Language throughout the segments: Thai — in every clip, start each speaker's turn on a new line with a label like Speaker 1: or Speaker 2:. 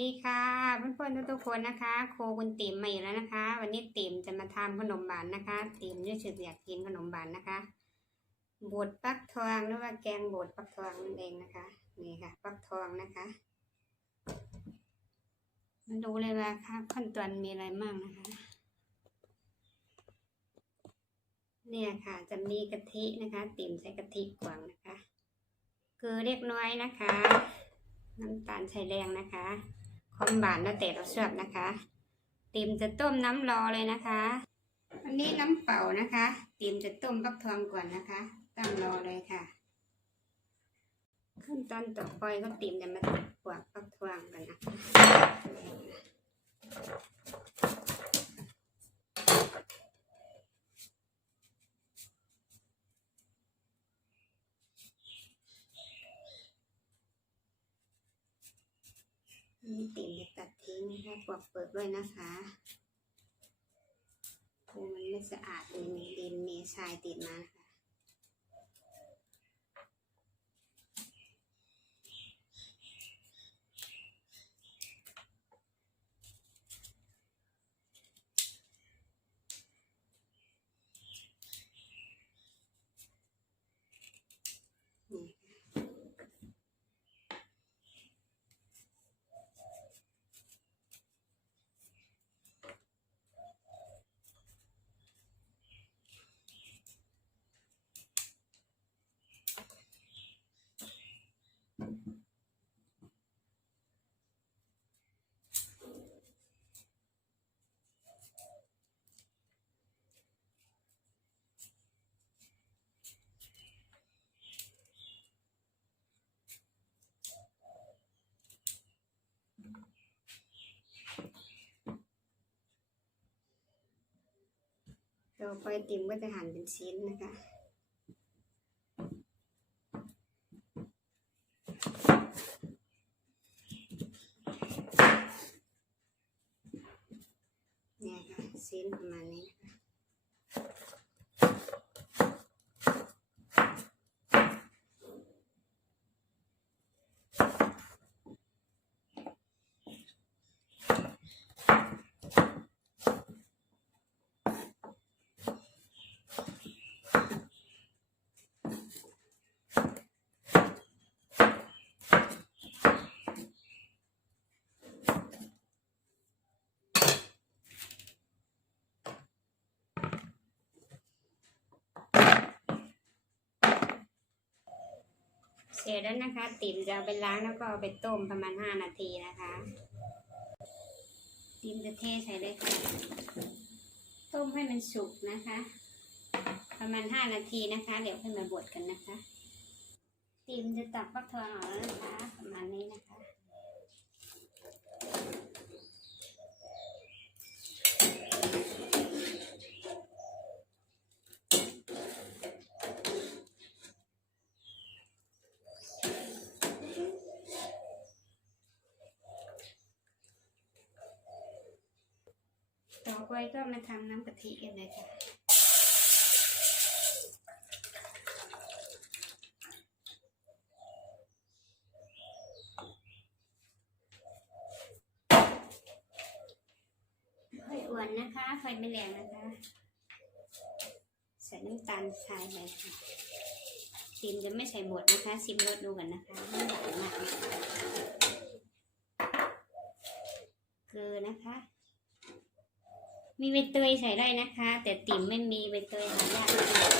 Speaker 1: ดีค่ะเพื่อนๆทุกๆคนนะคะ โคคุณติ๋มมาอยู่แล้วนะคะ วันนี้ติ๋มจะมาทำขนมหวานนะคะติ๋มรู้สึกอยากกินขนมหวานนะคะบดฟักทองหรือว่าแกงบดฟักทองนั่นเองนะคะนี่ค่ะฟักทองนะคะมาดูเลยว่าค่ะขั้นตอนมีอะไรบ้างนะคะ เนี่ยค่ะจะมีกะทินะคะ ติ๋มใช้กะทิกวางนะคะเกลือเล็กน้อยนะคะน้ำตาลชายแดงนะคะ ความหวานแล้วแต่เราชอบนะคะ เติมจะต้มน้ำรอเลยนะคะอันนี้น้ำเปล่านะคะ เติมจะต้มฟักทองก่อนนะคะตั้งรอเลยค่ะ ขั้นตอนต่อไปก็เติมจะมาตักฟักทองกันนะคะอันนี้ติมจะตัดทิ้งนะคะ ปอกเปิดด้วยนะคะคือมันไม่สะอาดเลยมีดินมีทรายติดมาค่ะ ต่อไปติมก็จะหั่นเป็นชิ้นนะคะ เนี่ยค่ะชิ้นประมาณนี้นะคะ เสร็จแล้วนะคะ ติ่มจะเอาไปล้างแล้วก็เอาไปต้มประมาณห้านาทีนะคะ ติ่มจะเทใส่เลยค่ะ ต้มให้มันสุกนะคะ ประมาณห้านาทีนะคะ เดี๋ยวค่อยมาบดกันนะคะ ติ่มจะตักฟักทองออกแล้วนะคะ ประมาณนี้นะคะ ก็มาทำน้ำกะทิกันเลยค่ะไฟอ่อนนะคะไฟไม่แรงนะคะ ใส่น้ำตาลทรายไปค่ะซิมจะไม่ใส่บดนะคะซิมรสดูกันนะคะไม่หวานมากนะคะเกลือนะคะ มีใบเตยใส่ได้นะคะ แต่ติ่มไม่มีใบเตยหายากมากเลย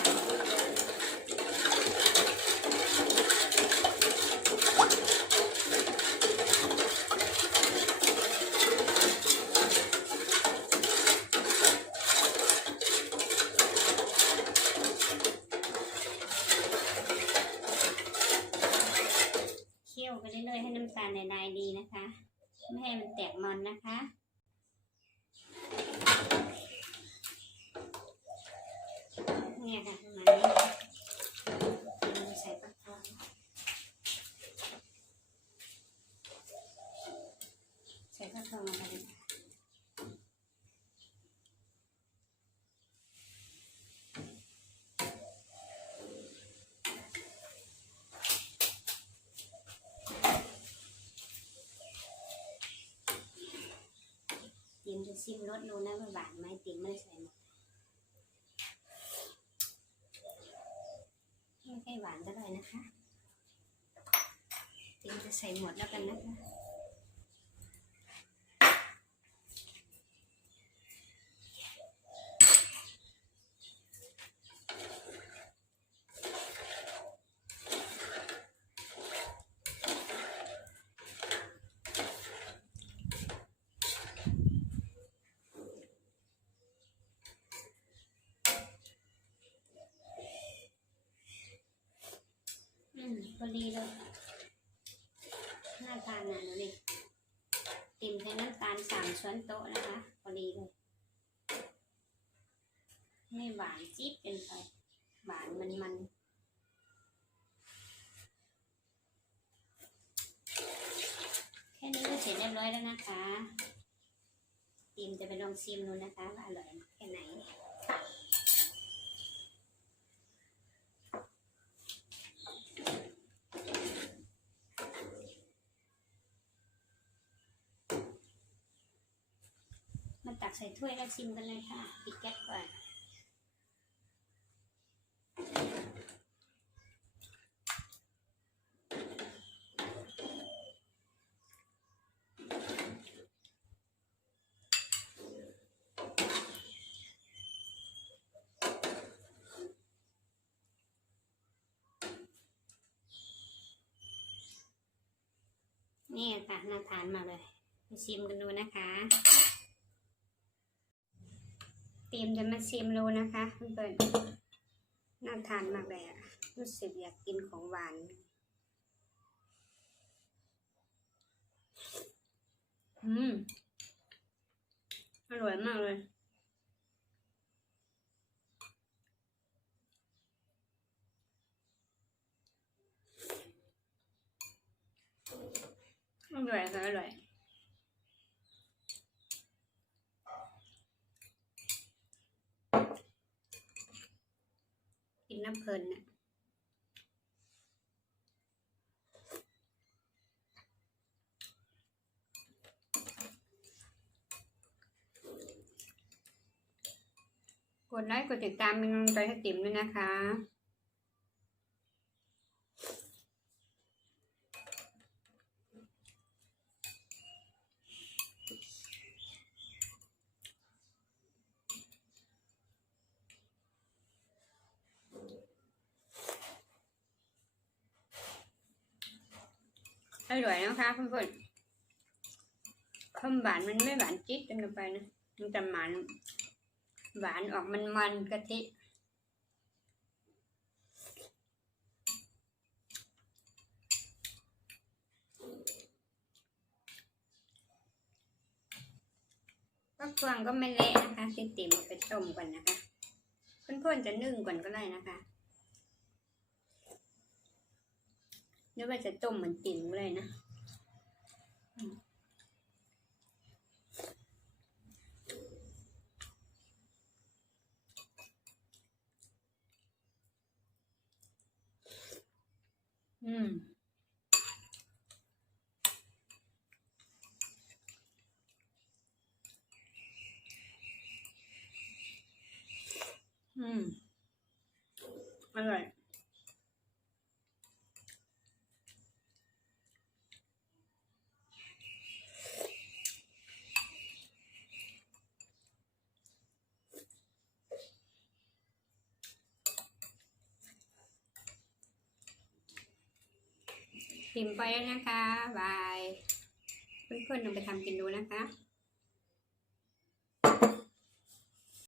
Speaker 1: เคี่ยวไปเรื่อยๆให้น้ำตาลละลายดีนะคะ ไม่ให้มันแตกมันนะคะ เนี่ยค่ะประมาณนี้ใส่ฟักทองใส่ฟักทองลงไปเลยค่ะมจะซิมรสดูนะว่าหวานไหมติมไม่ใส่หมดไม่ค่อย หวานเตรียมจะใส่หมดแล้วกันนะคะ อืมพอดีเลยน่าทานนะดูดิติ่มใช้น้ำตาลสามช้อนโต๊ะนะคะพอดีเลยไม่หวานจี๊ดเกินไปหวานมันมันแค่นี้ก็เสร็จเรียบร้อยแล้วนะคะติมจะไปลองชิมดูนะคะว่าอร่อยแค่ไหน มาตัก ใส่ถ้วยแล้วชิมกันเลยค่ะ ปิดแก๊สก่อนนี่ค่ะน่าทานมาเลยมาชิมกันดูนะคะ ตรียมจะมาชิมดูนะคะเพื่อนๆน่าทานมากเลยอะรู้สึกอยากกินของหวานอืมอร่อยมากเลย อร่อยค่ะอร่อย กิ น้ำเพลินน่ะกดไลค์กดติดตามเป็นกำลังใจให้ติ๋มด้วยนะคะ อร่อยนะคะเพื่อนๆข้าวหวานมันไม่หวานจี๊ดจนเกินไปนะมันจะมันหวานออกมันมันๆกะทิก็เครื่องก็ไม่เละนะคะติ๋มเอไปต้มก่อนนะคะเพื่อนๆจะนึ่งก่อนก็ได้นะคะ หรือว่าจะต้มเหมือนติ๋มก็เลยนะอืมอืม อืม อร่อย พิมพ์ไปแล้วนะคะบาย เพื่อนๆลองไปทำกินดูนะคะ